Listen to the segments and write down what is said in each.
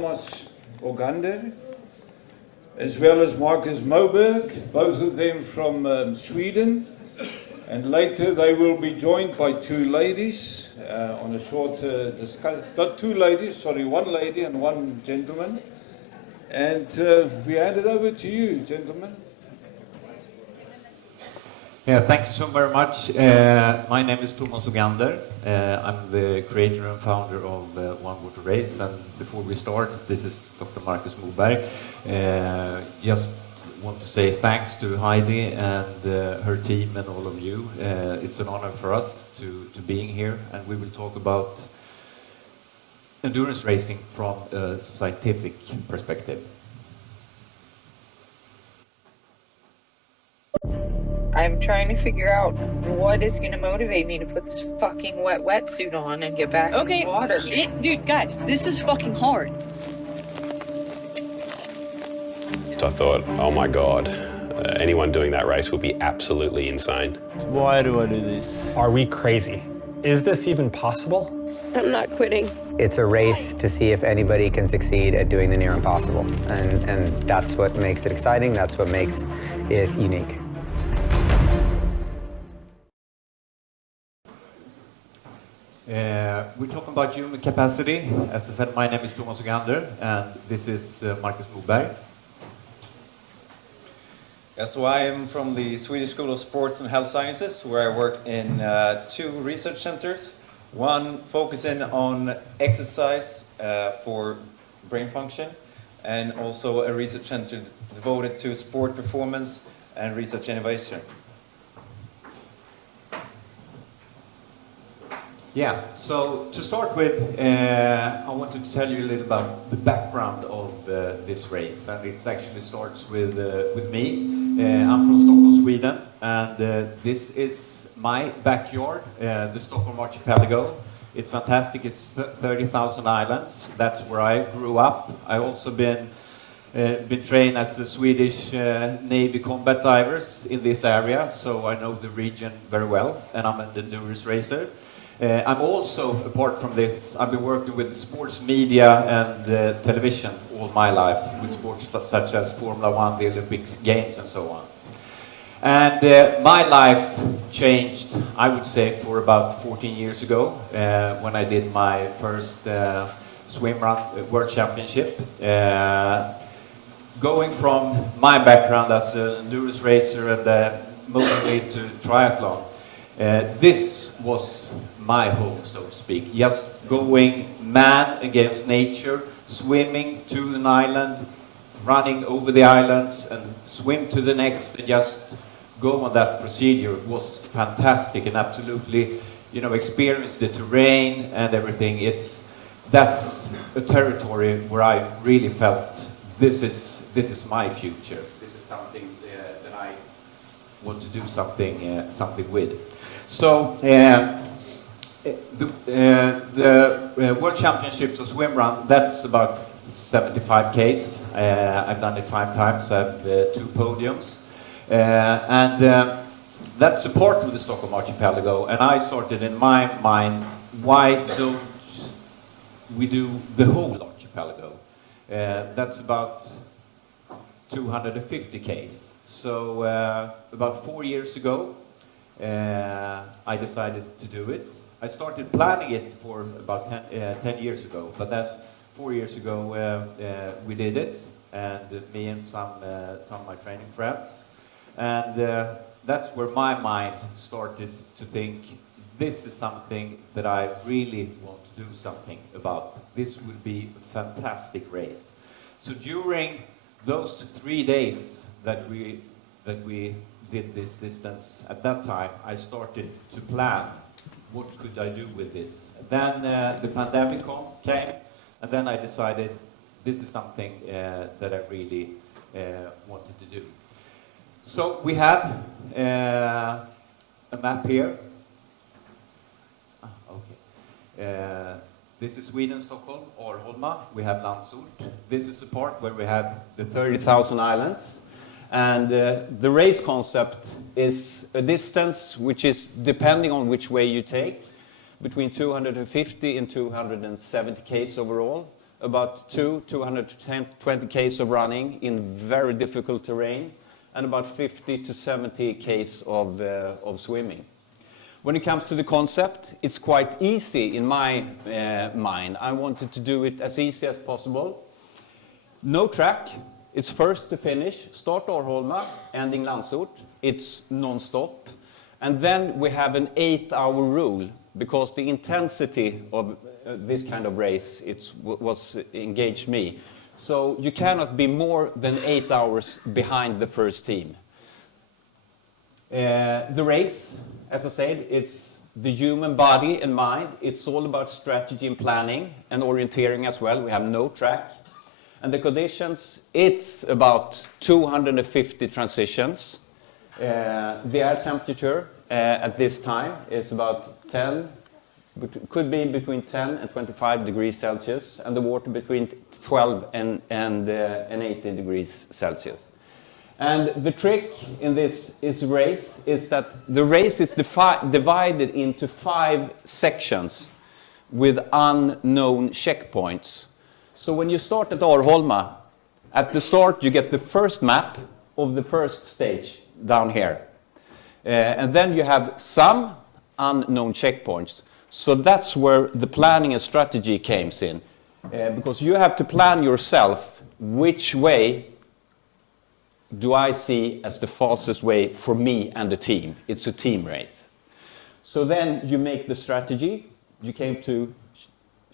Thomas Ogander, as well as Marcus Moberg, both of them from Sweden. And later they will be joined by two ladies on a short discussion. Not two ladies, sorry, one lady and one gentleman. And we hand it over to you, gentlemen. Yeah, thanks so very much. My name is Thomas Ogander. I'm the creator and founder of One Water Race. And before we start, this is Dr. Marcus Moberg. Just want to say thanks to Heidi and her team and all of you. It's an honor for us to being here, and we will talk about endurance racing from a scientific perspective. I'm trying to figure out what is going to motivate me to put this fucking wet wetsuit on and get back in the water. Dude, guys, this is fucking hard. So I thought, oh my God, anyone doing that race would be absolutely insane. Why do I do this? Are we crazy? Is this even possible? I'm not quitting. It's a race to see if anybody can succeed at doing the near impossible. And that's what makes it exciting, that's what makes it unique. We're talking about human capacity. As I said, my name is Thomas Ogander, and this is Marcus Moberg. Yes, so I am from the Swedish School of Sports and Health Sciences, where I work in two research centers. One focusing on exercise for brain function, and also a research center devoted to sport performance and research innovation. Yeah, so to start with, I wanted to tell you a little about the background of this race, and it actually starts with me. I'm from Stockholm, Sweden, and this is my backyard, the Stockholm archipelago. It's fantastic, it's 30,000 islands. That's where I grew up. I also been trained as a Swedish Navy combat divers in this area, so I know the region very well, and I'm an endurance racer. I'm also, apart from this, I've been working with sports media and television all my life, with sports such as Formula 1, the Olympic Games, and so on. And my life changed, I would say, for about 14 years ago, when I did my first swim run world championship. Going from my background as an endurance racer and mostly to triathlon, this was my home, so to speak. Just going man against nature, swimming to an island, running over the islands and swim to the next, and just go on that procedure was fantastic, and absolutely, you know, experience the terrain and everything. That's a territory where I really felt this is my future. This is something that I want to do something with. So the World Championships of swim run, that's about 75 Ks. I've done it 5 times. I have 2 podiums, and that's a part of the Stockholm archipelago. And I started in my mind, why don't we do the whole archipelago? That's about 250 Ks. So about 4 years ago, I decided to do it. I started planning it for about 10 years ago, but that 4 years ago we did it, and me and some of my training friends, and that's where my mind started to think, this is something that I really want to do something about. This would be a fantastic race. So during those 3 days that we did this distance, at that time I started to plan what could I do with this. Then the pandemic came, and then I decided this is something that I really wanted to do. So we have a map here. This is Sweden, Stockholm, Arholma. We have Landsort. This is a part where we have the 30,000 islands. And the race concept is a distance which is, depending on which way you take, between 250 and 270 Ks overall. about 220 Ks of running in very difficult terrain, and about 50 to 70 Ks of swimming. When it comes to the concept, it's quite easy in my mind. I wanted to do it as easy as possible. No track, it's first to finish, start Arholma, ending Landsort, it's non-stop. And then we have an 8-hour rule, because the intensity of this kind of race was engaged me. So you cannot be more than 8 hours behind the first team. The race, as I said, it's the human body and mind. It's all about strategy and planning and orienteering as well. We have no track. And the conditions, it's about 250 transitions. The air temperature at this time is about 10, could be between 10 and 25 degrees Celsius, and the water between 12 and 18 degrees Celsius. And the trick in this race is that the race is divided into 5 sections with unknown checkpoints. So when you start at Arholma, at the start you get the first map of the first stage down here. And then you have some unknown checkpoints. So that's where the planning and strategy comes in. Because you have to plan yourself, which way do I see as the fastest way for me and the team? It's a team race. So then you make the strategy. You came to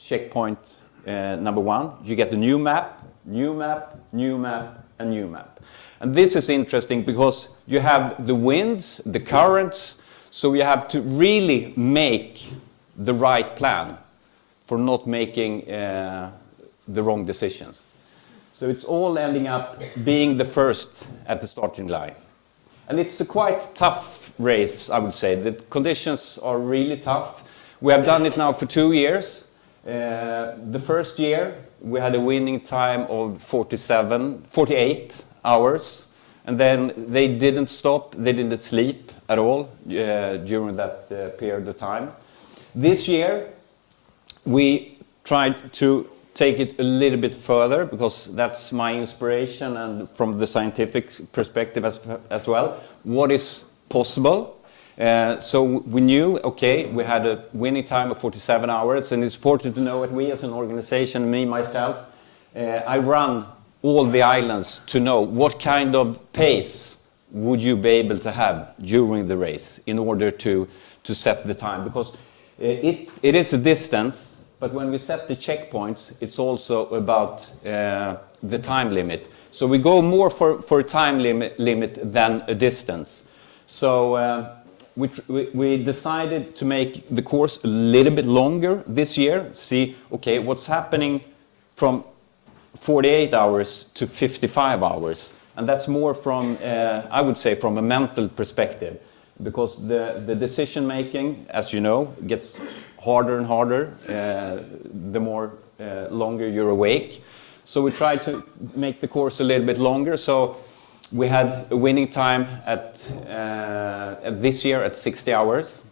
checkpoint number 1. You get the new map, new map, new map, and new map. And this is interesting because you have the winds, the currents, so you have to really make the right plan for not making the wrong decisions. So it's all ending up being the first at the starting line. And it's a quite tough race, I would say. The conditions are really tough. We have done it now for 2 years. The first year, we had a winning time of 48 hours. And then they didn't stop, they didn't sleep at all during that period of time. This year, we tried to take it a little bit further, because that's my inspiration, and from the scientific perspective as well, what is possible. So we knew, okay, we had a winning time of 47 hours, and it's important to know that we as an organization, me, myself, I run all the islands to know what kind of pace would you be able to have during the race in order to set the time, because it is a distance. But when we set the checkpoints, it's also about the time limit. So we go more for a time limit than a distance. So we decided to make the course a little bit longer this year. See, okay, what's happening from 48 hours to 55 hours. And that's more from, I would say, from a mental perspective. Because the decision making, as you know, gets harder and harder the more longer you're awake. So we tried to make the course a little bit longer. So we had a winning time at this year at 60 hours.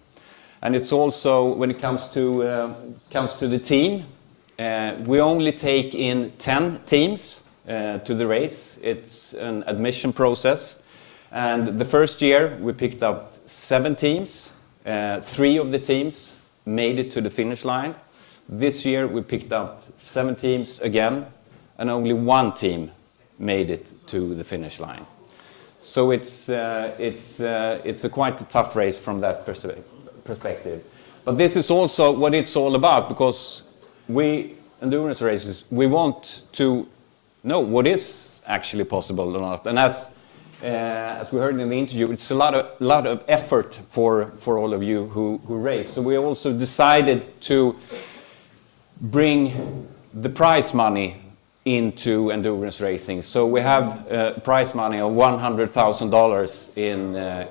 And it's also, when it comes to the team, we only take in 10 teams to the race. It's an admission process. And the first year we picked up 7 teams. 3 of the teams made it to the finish line. This year we picked up 7 teams again, and only 1 team made it to the finish line. So it's a quite a tough race from that perspective. But this is also what it's all about, because we, endurance races, we want to know what is actually possible or not. And as we heard in the interview, it's a lot of effort for all of you who race. So we also decided to bring the prize money into endurance racing. So we have prize money of $100,000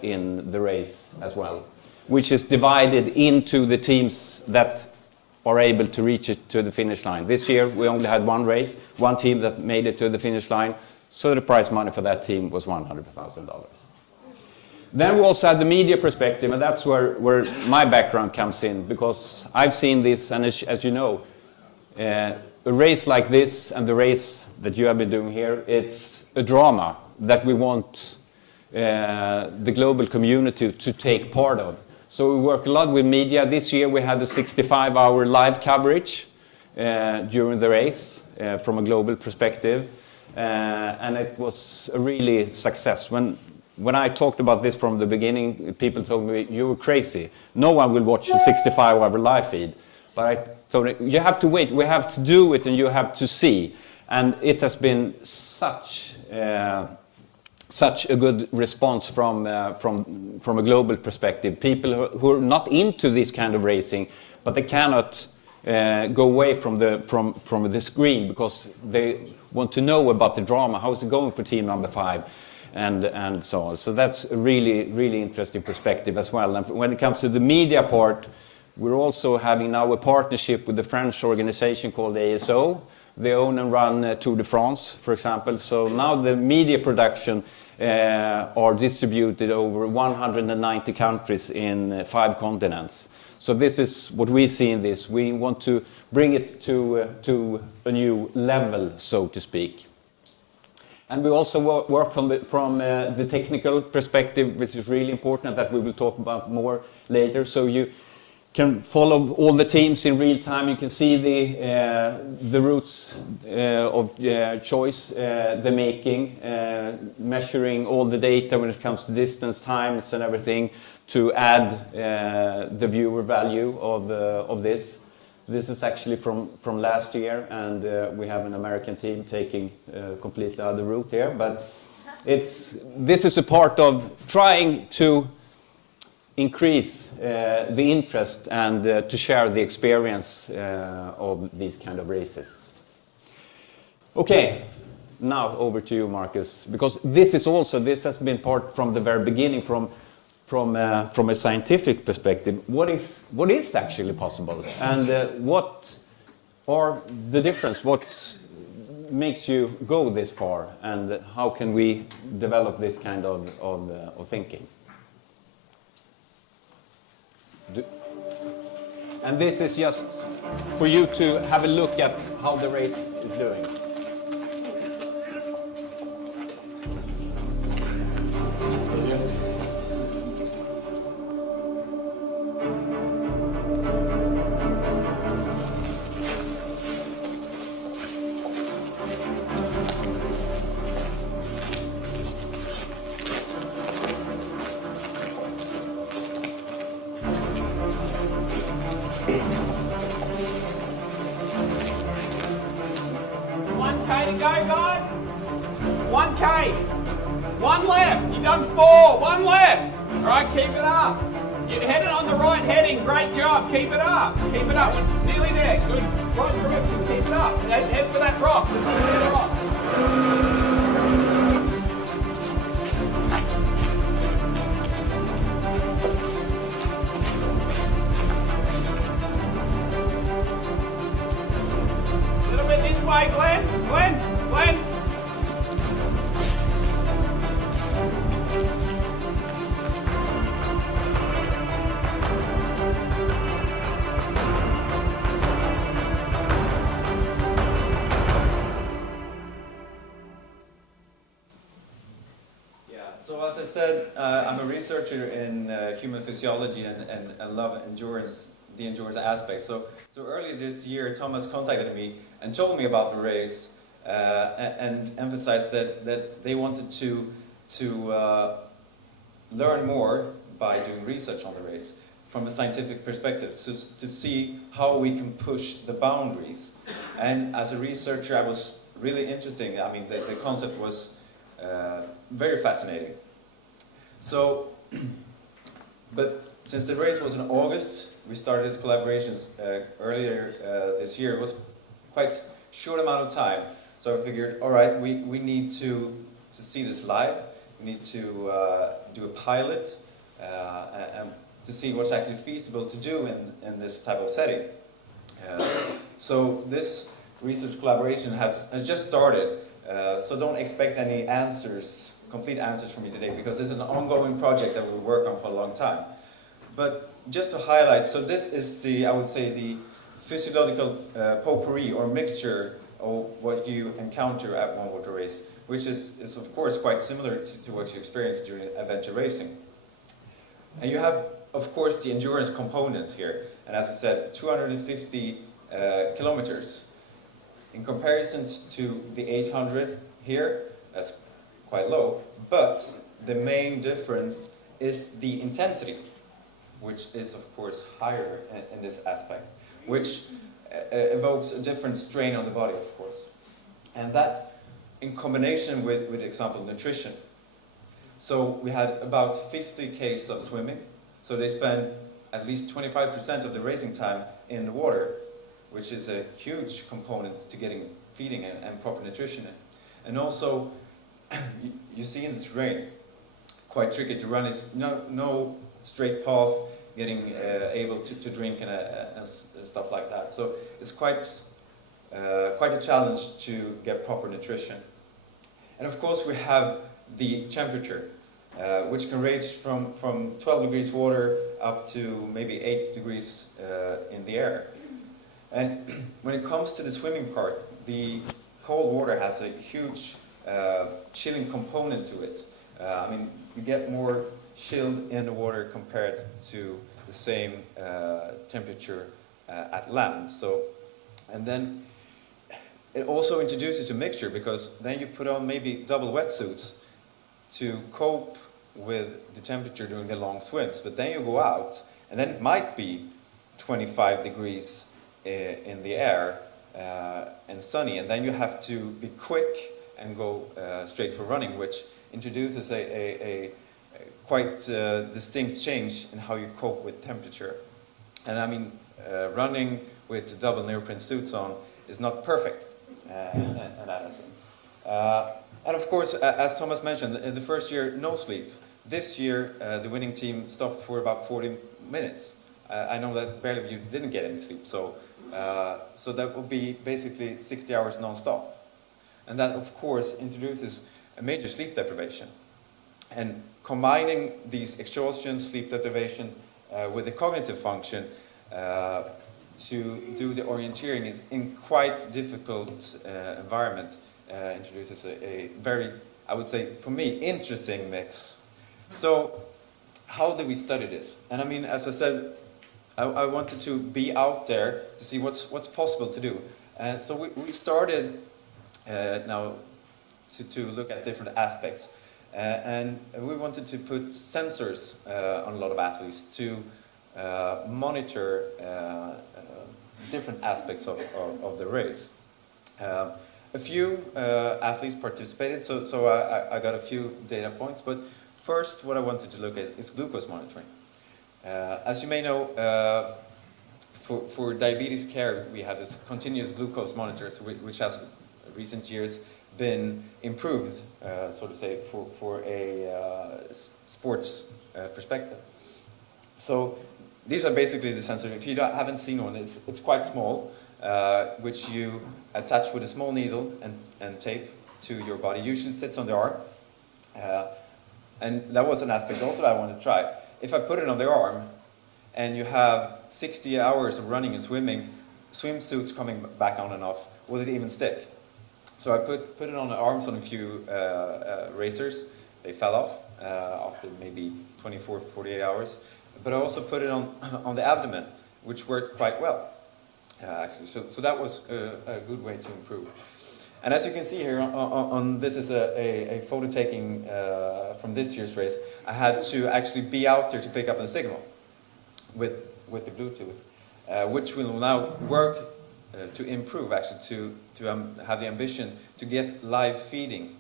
in the race as well, which is divided into the teams that are able to reach it to the finish line. This year we only had one team that made it to the finish line. So the prize money for that team was $100,000. Then we also had the media perspective, and that's where my background comes in, because I've seen this, and as you know, a race like this and the race that you have been doing here, it's a drama that we want the global community to take part of. So we work a lot with media. This year we had a 65-hour live coverage during the race from a global perspective, and it was a really success. When I talked about this from the beginning, people told me, you were crazy. No one will watch a 65-hour live feed. But I told them, you have to wait, we have to do it, and you have to see. And it has been such a good response from a global perspective. People who are not into this kind of racing, but they cannot go away from the screen because they want to know about the drama. How is it going for team number 5? And so on. So that's a really, really interesting perspective as well. And when it comes to the media part, we're also having now a partnership with the French organization called ASO. They own and run Tour de France, for example. So now the media production are distributed over 190 countries in 5 continents. So this is what we see in this. We want to bring it to a new level, so to speak. And we also work from the technical perspective, which is really important, that we will talk about more later. So you can follow all the teams in real time. You can see the routes of choice they're making, measuring all the data when it comes to distance, times, and everything to add the viewer value of this. This is actually from last year, and we have an American team taking a completely other route here. But this is a part of trying to increase the interest and to share the experience of these kind of races. Okay, now over to you, Marcus, because this has been part from the very beginning, from a scientific perspective. What is actually possible, and what are the difference? What makes you go this far, and how can we develop this kind of thinking? And this is just for you to have a look at how the race is doing. I'm a researcher in human physiology and I love endurance, the endurance aspect. So earlier this year, Thomas contacted me and told me about the race and emphasized that they wanted to learn more by doing research on the race from a scientific perspective, to see how we can push the boundaries. And as a researcher, I was really interested. I mean, the concept was very fascinating. So, but since the race was in August, we started these collaborations earlier this year. It was quite short amount of time. So I figured, all right, we need to see this live. We need to do a pilot and to see what's actually feasible to do in this type of setting. So this research collaboration has just started. So don't expect any complete answers from me today, because this is an ongoing project that we work on for a long time. But just to highlight, so this is I would say the physiological potpourri or mixture of what you encounter at one water race, which is of course quite similar to what you experience during adventure racing. And you have, of course, the endurance component here, and as we said, 250 kilometers. In comparison to the 800 here, that's quite low, but the main difference is the intensity, which is of course higher in this aspect, which evokes a different strain on the body, of course. And that in combination with the example of nutrition. So we had about 50 Ks of swimming, so they spend at least 25% of the racing time in the water, which is a huge component to getting feeding and proper nutrition in. And also, you see in the terrain, quite tricky to run. It's no straight path, getting able to drink and stuff like that. So it's quite a challenge to get proper nutrition. And of course we have the temperature, which can range from 12 degrees water up to maybe 8 degrees in the air. And when it comes to the swimming part, the cold water has a huge chilling component to it. I mean, you get more chilled in the water compared to the same temperature at land. So, and then it also introduces a mixture, because then you put on maybe double wetsuits to cope with the temperature during the long swims. But then you go out, and then it might be 25 degrees in the air and sunny, and then you have to be quick and go straight for running, which introduces a quite distinct change in how you cope with temperature. And I mean, running with double neoprene suits on is not perfect in that essence. And of course, as Thomas mentioned, in the first year, no sleep. This year, the winning team stopped for about 40 minutes. I know that barely of you didn't get any sleep, so that will be basically 60 hours non-stop. And that, of course, introduces a major sleep deprivation. And combining these exhaustion, sleep deprivation, with the cognitive function to do the orienteering is in quite difficult environment, introduces a very, I would say, for me, interesting mix. So, how do we study this? And I mean, as I said, I wanted to be out there to see what's possible to do. And so we started now to look at different aspects. And we wanted to put sensors on a lot of athletes to monitor different aspects of the race. A few athletes participated, so I got a few data points, but first what I wanted to look at is glucose monitoring. As you may know, for diabetes care, we have this continuous glucose monitors, which has in recent years been improved, so to say, for a sports perspective. So these are basically the sensors. If you haven't seen one, it's quite small, which you attach with a small needle and tape to your body. Usually it sits on the arm. And that was an aspect also that I wanted to try. If I put it on the arm, and you have 60 hours of running and swimming, swimsuits coming back on and off, will it even stick? So I put it on the arms on a few racers. They fell off after maybe 24, 48 hours. But I also put it on the abdomen, which worked quite well, actually. So that was a good way to improve. And as you can see here, this is a photo taking from this year's race. I had to actually be out there to pick up a signal with the Bluetooth, which will now work to improve, actually, to have the ambition to get live feeding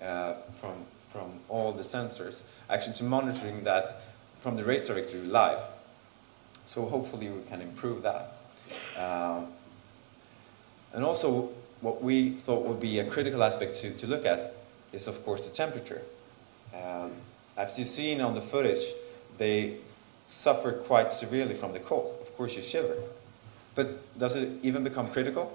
from all the sensors, actually to monitoring that from the race directory live. So hopefully we can improve that. And also, what we thought would be a critical aspect to look at is, of course, the temperature. As you've seen on the footage, they suffer quite severely from the cold. Of course, you shiver. But does it even become critical?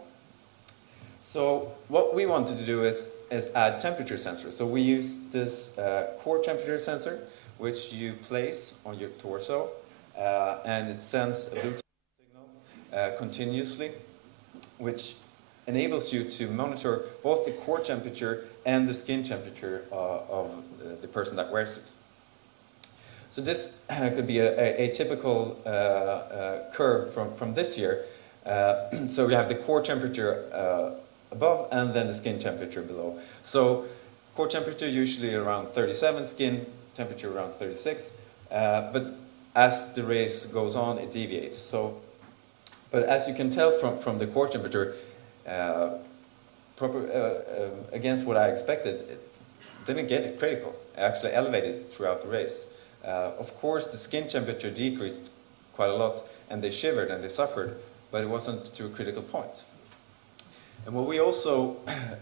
So what we wanted to do is add temperature sensors. So we used this core temperature sensor, which you place on your torso, and it sends a Bluetooth signal continuously, which enables you to monitor both the core temperature and the skin temperature of the person that wears it. So this could be a typical curve from this year. So we have the core temperature above and then the skin temperature below. So core temperature usually around 37, skin temperature around 36, but as the race goes on, it deviates. So, but as you can tell from the core temperature, against what I expected, it didn't get it critical. It actually elevated throughout the race. Of course, the skin temperature decreased quite a lot, and they shivered and they suffered, but it wasn't to a critical point. And what we also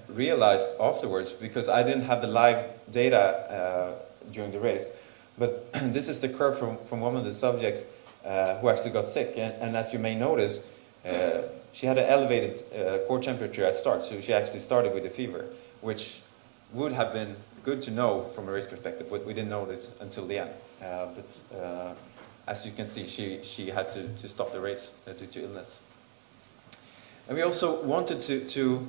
realized afterwards, because I didn't have the live data during the race, but this is the curve from one of the subjects who actually got sick. And as you may notice, she had an elevated core temperature at start, so she actually started with a fever, which would have been good to know from a race perspective, but we didn't know it until the end. But as you can see, she had to stop the race due to illness. And we also wanted to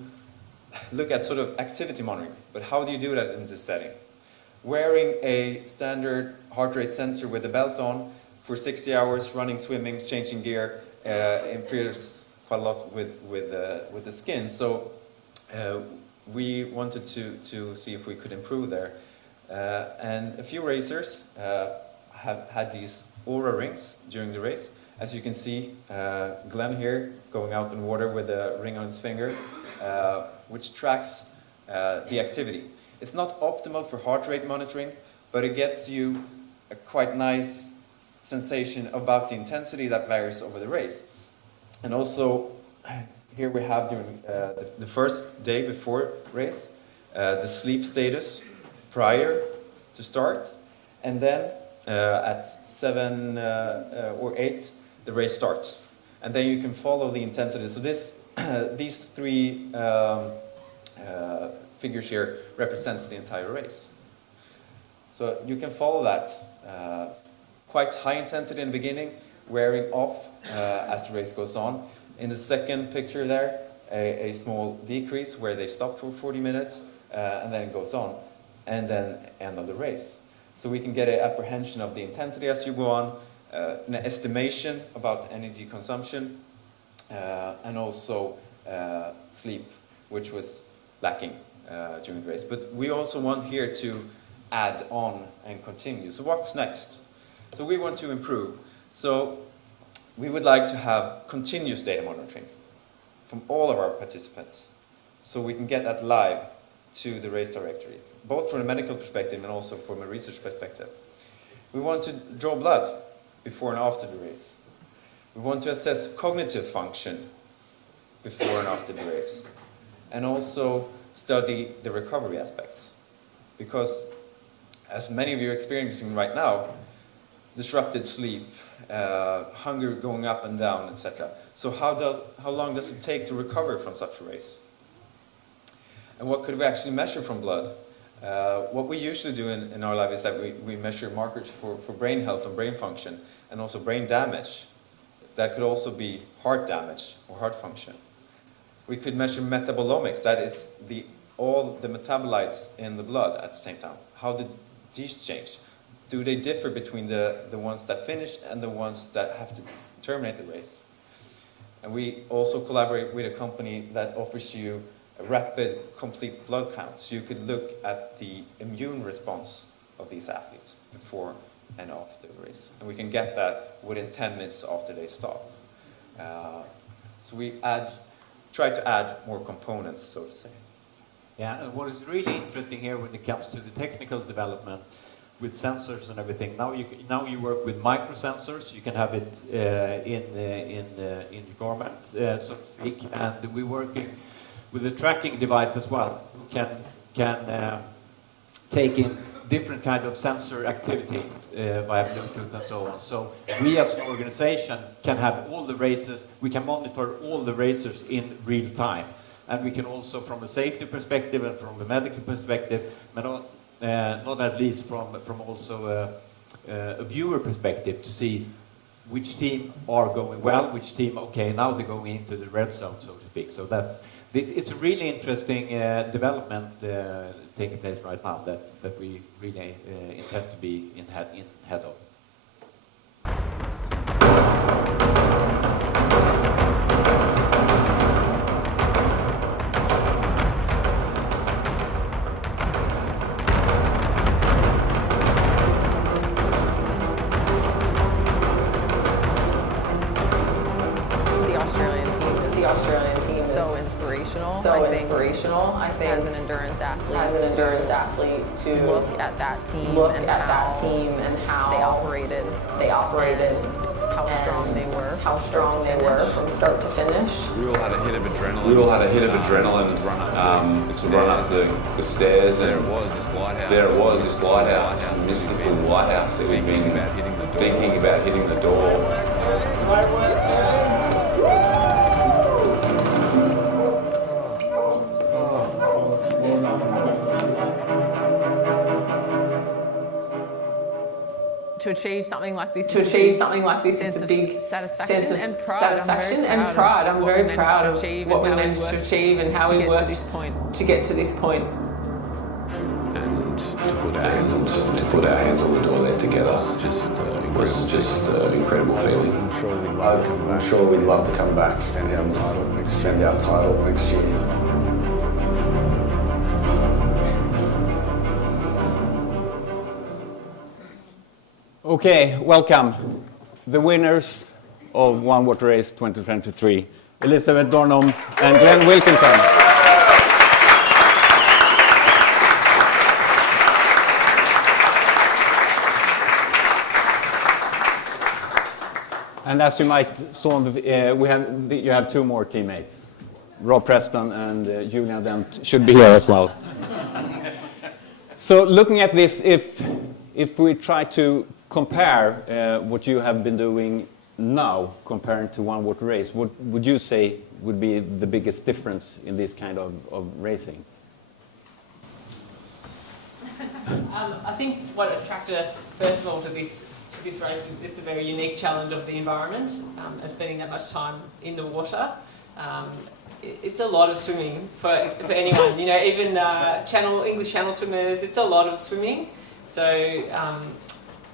look at sort of activity monitoring, but how do you do that in this setting? Wearing a standard heart rate sensor with a belt on for 60 hours, running, swimming, changing gear, interferes quite a lot with the skin. So we wanted to see if we could improve there. And a few racers have had these aura rings during the race. As you can see, Glenn here going out in water with a ring on his finger, which tracks the activity. It's not optimal for heart rate monitoring, but it gets you a quite nice sensation about the intensity that varies over the race. And also, here we have during the first day before race, the sleep status prior to start, and then at 7 or 8, the race starts. And then you can follow the intensity. So these three figures here represents the entire race. So you can follow that. Quite high intensity in the beginning, wearing off as the race goes on. In the second picture there, a small decrease where they stop for 40 minutes and then it goes on, and then end of the race. So we can get an apprehension of the intensity as you go on, an estimation about energy consumption, and also sleep, which was lacking during the race. But we also want here to add on and continue. So what's next? So we want to improve. So we would like to have continuous data monitoring from all of our participants, so we can get that live to the race directory, both from a medical perspective and also from a research perspective. We want to draw blood before and after the race. We want to assess cognitive function before and after the race, and also study the recovery aspects. Because as many of you are experiencing right now, disrupted sleep, hunger going up and down, etc. So how long does it take to recover from such a race? And what could we actually measure from blood? What we usually do in our lab is that we measure markers for brain health and brain function, and also brain damage. That could also be heart damage or heart function. We could measure metabolomics, that is all the metabolites in the blood at the same time. How did these change? Do they differ between the ones that finish and the ones that have to terminate the race? And we also collaborate with a company that offers you a rapid, complete blood count. So you could look at the immune response of these athletes before and after the race. And we can get that within 10 minutes after they stop. So we try to add more components, so to say. Yeah, and what is really interesting here when it comes to the technical development with sensors and everything, now you work with microsensors. You can have it in your garment, so to speak, and we're working with a tracking device as well, who can take in different kind of sensor activity via Bluetooth and so on. So we as an organization can have all the races, we can monitor all the racers in real time. And we can also, from a safety perspective and from a medical perspective, but not at least from also a viewer perspective, to see which team are going well, which team, okay, now they're going into the red zone, so to speak. So it's a really interesting development taking place right now that we really intend to be in head of. The Australian team is so inspirational. I think as an endurance athlete, to look at that team and how they operated, and how strong they were from start to finish. We all had a hit of adrenaline. To run up the stairs, and there it was, this lighthouse, this mystical lighthouse that we've been thinking about hitting the door. To achieve something like this, it's a big satisfaction sense of satisfaction and pride. I'm very proud of what we managed to achieve and how we worked to get to this point. And to put our hands on the door there together was just an incredible feeling. I'm sure we'd love to come back, defend our title next year. Okay, welcome. The winners of One Water Race 2023, Elizabeth Dornom and Glenn Wilkinson. And as you might saw, you have two more teammates. Rob Preston and Julian Dent should be here as well. So looking at this, if we try to compare what you have been doing now compared to One Water Race, what would you say would be the biggest difference in this kind of racing? I think what attracted us first of all to this race was just a very unique challenge of the environment and spending that much time in the water. It's a lot of swimming for anyone, you know, even English Channel swimmers, it's a lot of swimming. So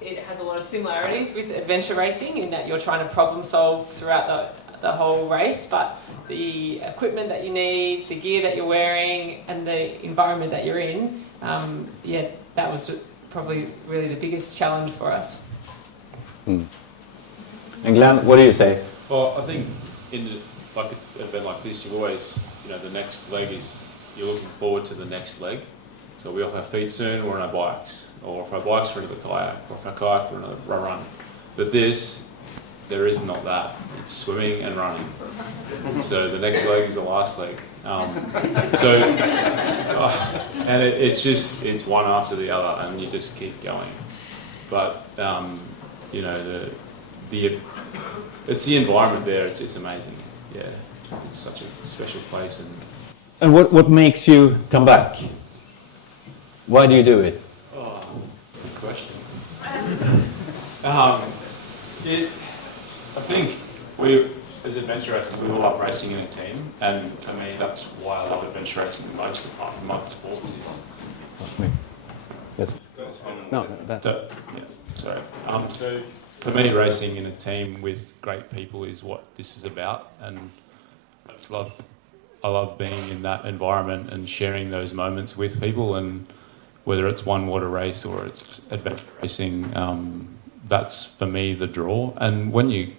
it has a lot of similarities with adventure racing in that you're trying to problem solve throughout the whole race, but the equipment that you need, the gear that you're wearing, and the environment that you're in, that was probably really the biggest challenge for us. And Glenn, what do you say? Well, I think in an event like this, you always, the next leg is, you're looking forward to the next leg. So we off our feet soon, we're on our bikes. Or if our bikes, we're into the kayak. Or if our kayak, we're on a run. But there is not that. It's swimming and running. So the next leg is the last leg. And it's one after the other, and you just keep going. But it's the environment there. It's amazing. Yeah, it's such a special place. And what makes you come back? Why do you do it? Oh, good question. I think we, as adventure racers, we all love racing in a team, and for me, that's why I love adventure racing the most, apart from other sports. Yes. No, that. Yeah, sorry. So for me, racing in a team with great people is what this is about, and I love being in that environment and sharing those moments with people, and whether it's One Water Race or it's adventure racing, that's for me the draw. And the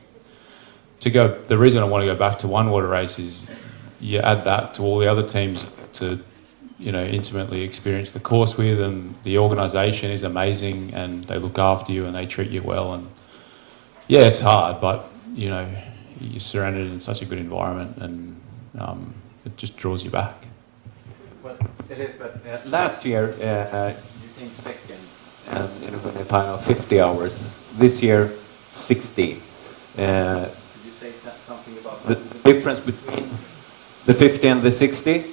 reason I want to go back to One Water Race is you add that to all the other teams to, intimately experience the course with, and the organisation is amazing, and they look after you and they treat you well. And yeah, it's hard, but you're surrounded in such a good environment, and it just draws you back. Well, Elizabeth, last year you came second in a time of 50 hours. This year, 60. Could you say something about the difference between the 50 and the 60?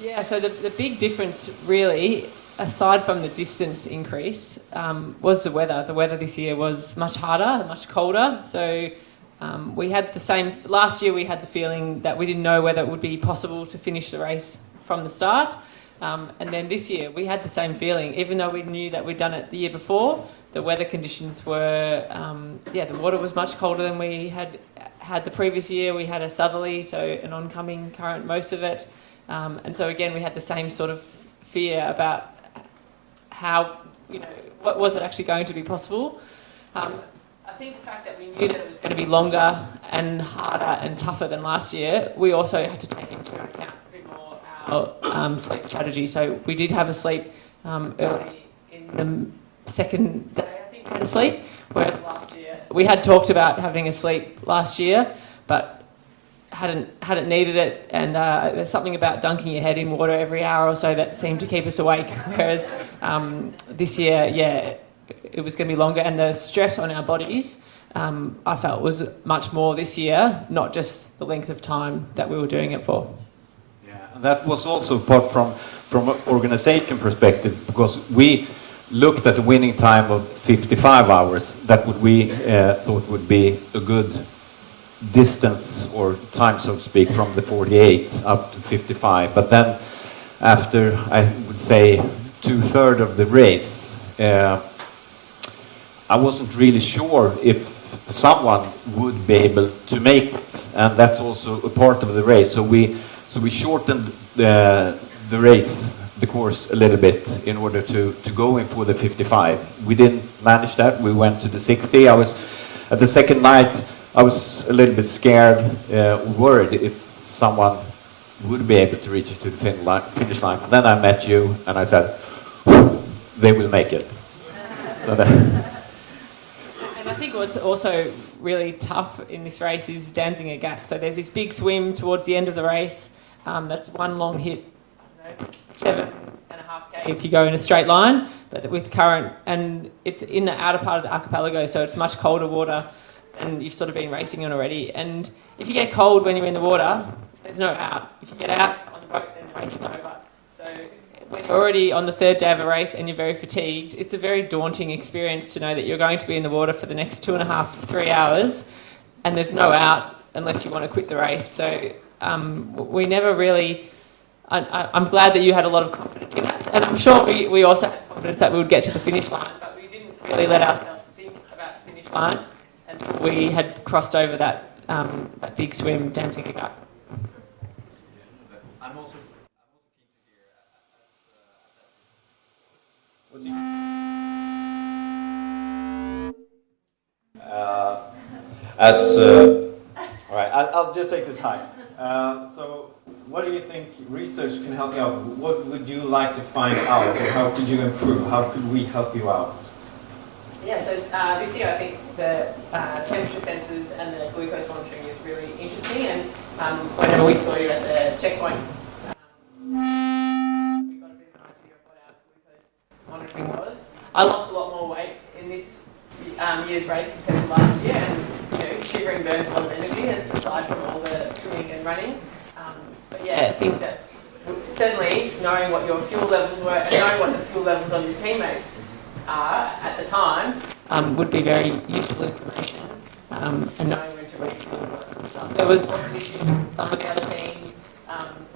Yeah, so the big difference really aside from the distance increase, was the weather. The weather this year was much harder, much colder. So we had the same, last year we had the feeling that we didn't know whether it would be possible to finish the race from the start. And then this year we had the same feeling, even though we knew that we'd done it the year before. The weather conditions were, the water was much colder than we had the previous year. We had a southerly, so an oncoming current most of it. And so again, we had the same sort of fear about how, what was it actually going to be possible. I think the fact that we knew that it was going to be longer and harder and tougher than last year, we also had to take into account a bit more our sleep strategy. So we did have a sleep early in the second day, I think we had a sleep, whereas last year we had talked about having a sleep last year, but hadn't needed it, and there's something about dunking your head in water every hour or so that seemed to keep us awake, whereas this year, it was going to be longer, and the stress on our bodies, I felt was much more this year, not just the length of time that we were doing it for. Yeah, and that was also apart from an organization perspective, because we looked at the winning time of 55 hours, that what we thought would be a good distance or time, so to speak, from the 48 up to 55. But then after, I would say, 2/3 of the race, I wasn't really sure if someone would be able to make it, and that's also a part of the race. So we shortened the race, the course, a little bit in order to go in for the 55. We didn't manage that. We went to the 60. I was at the second night, I was a little bit scared, worried if someone would be able to reach to the finish line. Then I met you, and I said, they will make it. So and I think what's also really tough in this race is dancing a gap. So there's this big swim towards the end of the race. That's one long hit, 7.5K if you go in a straight line, but with current, and it's in the outer part of the archipelago, so it's much colder water, and you've sort of been racing on already. And if you get cold when you're in the water, there's no out. If you get out on the boat, then the race is over. So when you're already on the third day of a race and you're very fatigued, it's a very daunting experience to know that you're going to be in the water for the next 2.5, 3 hours, and there's no out unless you want to quit the race. So we never really... I'm glad that you had a lot of confidence in us, and I'm sure we also had confidence that we would get to the finish line, but we didn't really let ourselves think about the finish line until we had crossed over that big swim dancing a gap. I'm also all right, I'll just take this high. So, what do you think research can help you out? What would you like to find out, or how could you improve? How could we help you out? Yeah, so this year I think the temperature sensors and the glucose monitoring is really interesting, and whenever we saw you at the checkpoint, we got a bit of an idea of what our glucose monitoring was. I lost a lot more weight in this year's race compared to last year, and shivering burns a lot of energy, aside from all the swimming and running. But yeah, I think that certainly knowing what your fuel levels were and knowing what the fuel levels of your teammates are at the time would be very useful information, and knowing when to refuel and all that sort of stuff. There was lots of issues with some of the other teams,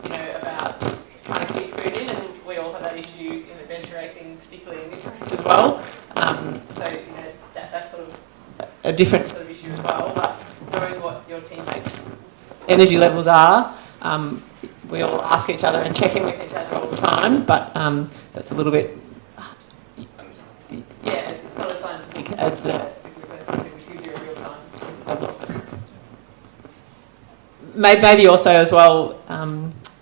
about trying to keep food in, and we all have that issue in adventure racing, particularly in this race as well. So that's sort of a different sort of issue as well. But knowing what your teammates' energy levels are, we all ask each other and check in with each other all the time, but that's a little bit, it's not as scientific as the which gives you a real time level. Maybe also as well,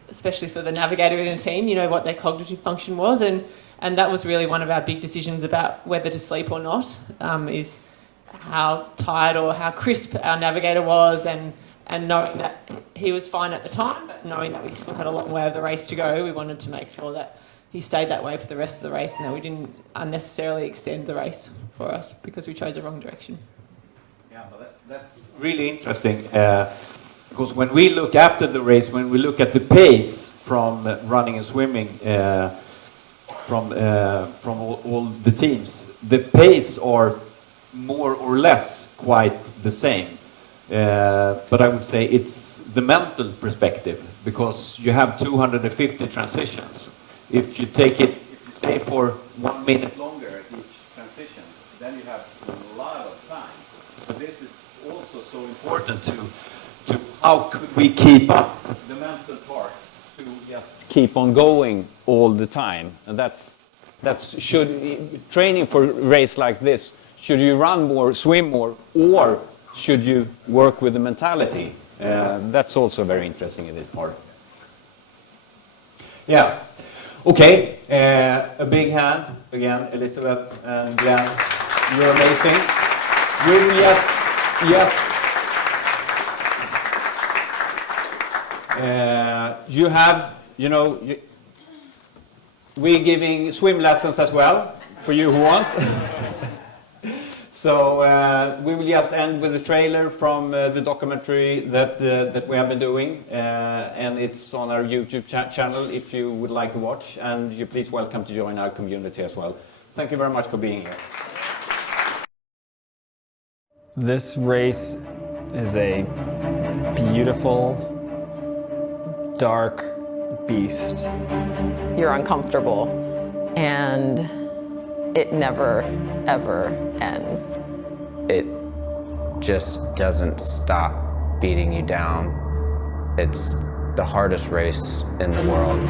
especially for the navigator in a team, what their cognitive function was, and that was really one of our big decisions about whether to sleep or not, is how tired or how crisp our navigator was, and knowing that he was fine at the time, but knowing that we still had a long way of the race to go, we wanted to make sure that he stayed that way for the rest of the race and that we didn't unnecessarily extend the race for us because we chose the wrong direction. Yeah, well, that's really interesting, because when we look after the race, when we look at the pace from running and swimming, all the teams. The pace are more or less quite the same, but I would say it's the mental perspective, because you have 250 transitions. If you take it, stay for 1 minute longer at each transition, then you have a lot of time. So this is also so important to how could we keep up the mental part to just keep on going all the time, and that's training for a race like this. Should you run more, swim more, or should you work with the mentality? That's also very interesting in this part. Yeah. Okay. A big hand again, Elizabeth and Glenn. You're amazing. We will yes. You have, we're giving swim lessons as well for you who want. So we will just end with a trailer from the documentary that we have been doing, and it's on our YouTube channel if you would like to watch, and you're please welcome to join our community as well. Thank you very much for being here. This race is a beautiful, dark beast. You're uncomfortable, and it never, ever ends. It just doesn't stop beating you down. It's the hardest race in the world.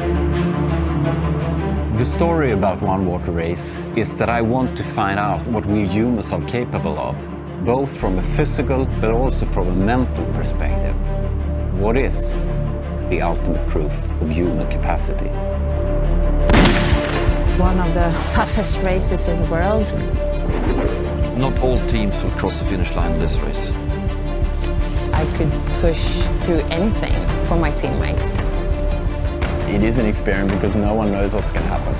The story about One Water Race is that I want to find out what we humans are capable of, both from a physical but also from a mental perspective. What is the ultimate proof of human capacity? One of the toughest races in the world. Not all teams will cross the finish line in this race. I could push through anything for my teammates. It is an experiment because no one knows what's going to happen.